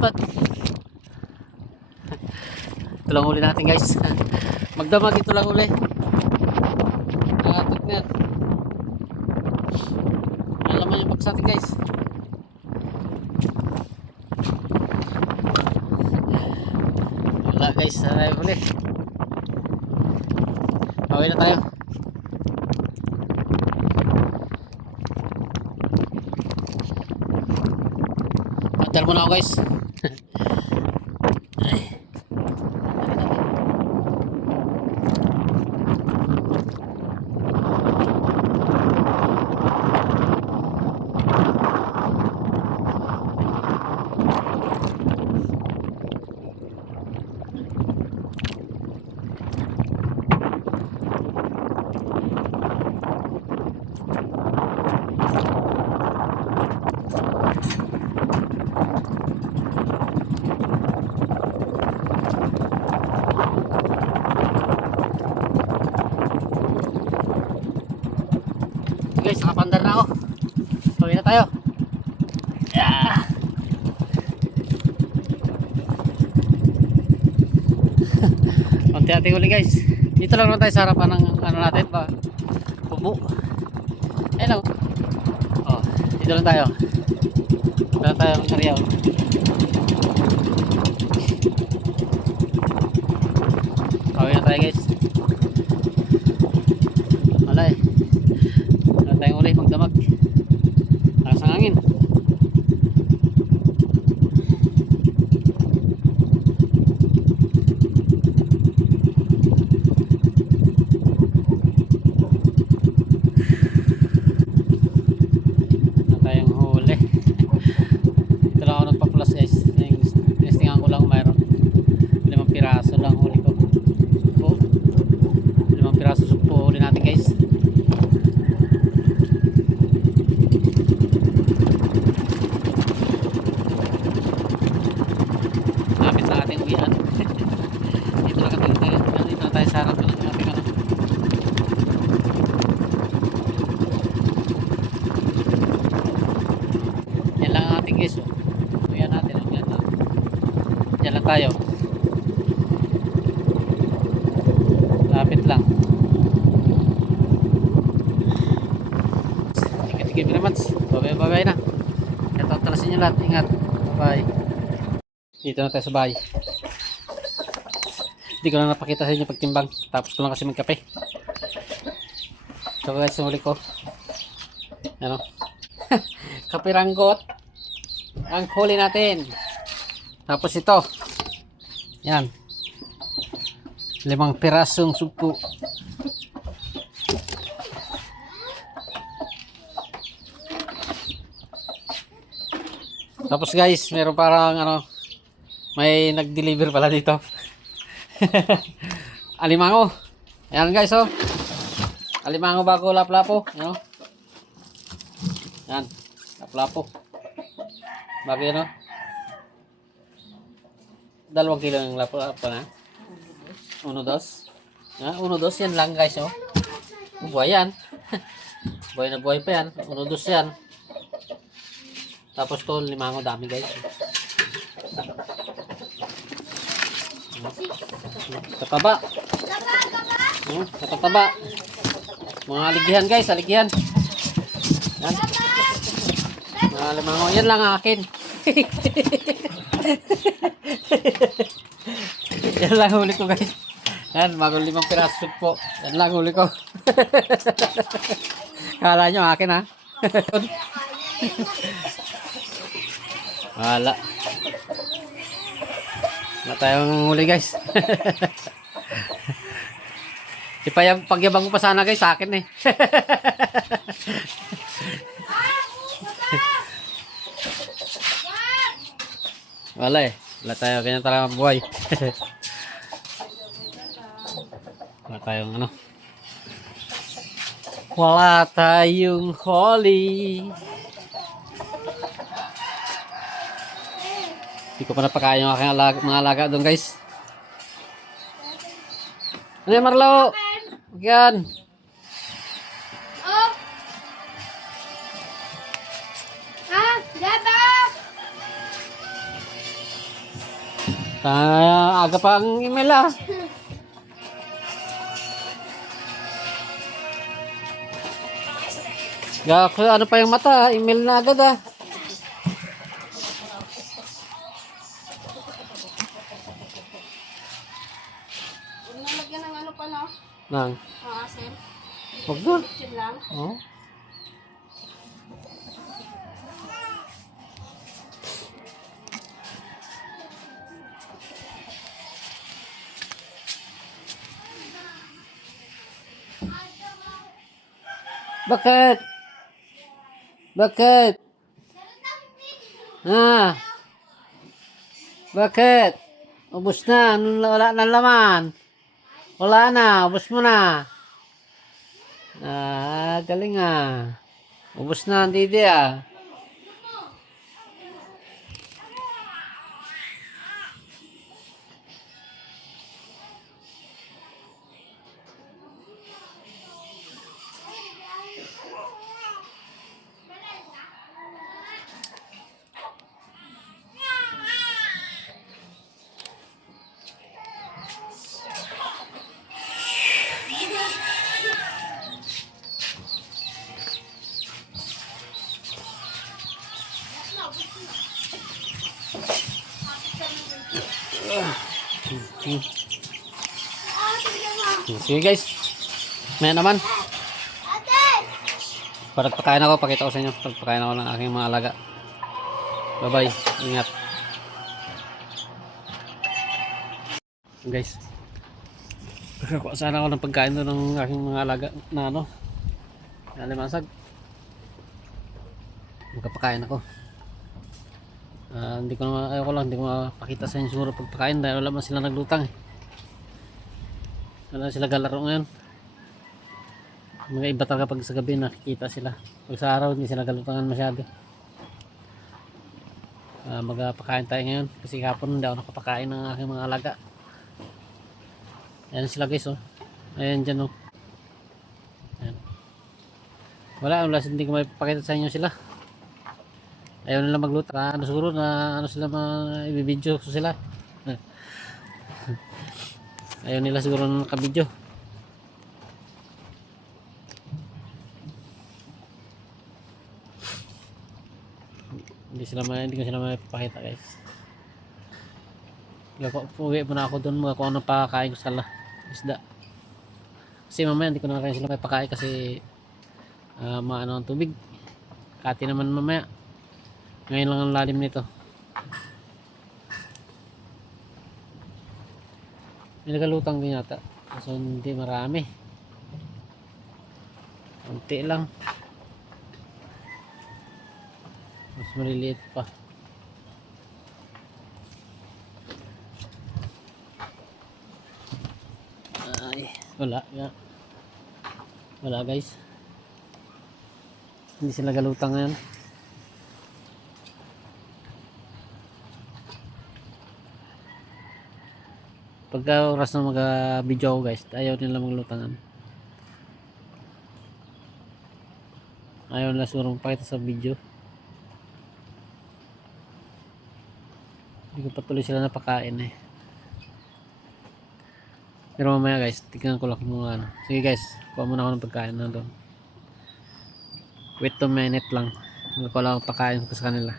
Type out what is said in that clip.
Pat. Ito lang uli natin guys. Magdamag ito lang uli. Nakatot na yan. Alam mo yung pagsatin guys. Wala guys. Tayo uli. Pauwi na tayo. Antal muna ako guys. Guys, nakapandar na ako. Pauwi na tayo. Yeah. Unti-unti uli guys. Dito lang naman tayo sa harapan ng ano natin ba? Pubo. Ayun lang. Oh, dito lang tayo. Dito lang tayo ng area. Pauwi na tayo guys. Wala eh. Wala tayong uli magdamag. Lakas ng hangin. Wala tayong huli. Ito lang ako nagpa-plus guys. Testingan ko lang mayroon 5 piraso lang huli ko. Oh, 5 piraso sugpo huli natin guys. Lapit na ating uwian. Dito lang tayo. Dito na tayo sa harap ng ating ano. Yan lang ang ating guys. Uwian natin. Yan lang tayo. Lapit lang. Sige naman. Bye-bye na. Ito talasin nyo lahat. Ingat. Bye. Dito na tayo sa bahay. Hindi ko na napakita sa inyo pagtimbang. Tapos ko lang kasi magkape. So guys, sumuli ko. Ano? Kape ranggot. Ang huli natin. Tapos ito. Yan. 5 pirasong sugpo. Tapos guys, meron parang ano, may nag-deliver pala dito. Alimango. Ayan guys, oh. Alimango bago laplapo, you know? Yan, laplapo. Bago yan, oh. 2 kilo yung laplapo na. 1, 2. 1, 2 yan lang guys, oh. Buhay yan. Buhay na buhay pa yan. 1, 2 yan. Tapos to limango dami guys. Kataba. Kataba. Mga aligihan guys, aligihan. Yan. Mga limango. Yan lang ang akin. Yan lang huli ko guys. Yan, bagong 5 piraso po. Yan lang huli ko. Kala nyo akin ha. Wala. Wala tayong huli guys. Pagyabang ko pa sana guys sa akin eh. Wala eh. Wala tayo. Ganyan talaga buhay. Wala tayong ano. Wala tayong huli. Hindi ko pa napakain yung aking mga alaga doon guys. Ano yan Marlo? Yan. Oh. Ha? Gaba. Aga pa ang email ah. Gako, ano pa yung mata? Email na agad ah. Huwag na lagyan ng ano pa, no? Nang. Maasim. Huwag na. Yun lang. Oh. Bakit? Bakit? Ah. Bakit? Ubus na. Wala na laman. Wala na. Ubus mo na. Ah, galing ah. Ubus na ang didi ah. Sige guys. May naman. Pagpakain ako, pakita ko sa inyo. Pagpakain ako ng aking mga alaga. Bye bye. Ingat. Guys. Kakakuha sana ako ng pagkain doon ng aking mga alaga na ano. Alimasag. Magpapakain ako. Hindi ko naman, ayoko lang, hindi ko mapakita sa inyo siguro pagpakain dahil wala man sila naglutang eh. Wala sila galaro ngayon. Mga iba talaga pag sa gabi nakikita sila. Pag sa araw hindi sila galutangan masyado. Magpapakain tayo ngayon kasi kapon hindi ako nakapakain ng aking mga alaga. Ayan sila guys oh. Ayan dyan oh. Ayan. Wala hindi ko mapakita sa inyo sila. Ayaw nila magluto. Ano siguro na ano sila ibibidyo ko sila. Ayaw nila siguro na nakabidyo. Hindi ko sila mapakita guys. Uwi muna ako doon mga kung ano pakakain ko sa isda. Kasi mamaya hindi ko na kayo sila mapakain kasi maano ang tubig. Kati naman mamaya. Ngayon lang ang lalim nito. May nagalutang din yata. So hindi marami. Kunti lang. Mas maliliit pa. Ay, wala. Wala guys. Hindi sila galutang ngayon. Pagka oras na mag-video ako guys, ayaw nila maglutangan. Ayaw nila siguro magpakita sa video. Hindi ko patuloy sila napakain eh. Pero mamaya guys, tignan ko lang kung ano. Sige guys, kuha muna ako ng pagkain na doon. Wait 2 minutes lang. Hindi ko lang pakain ko sa kanila.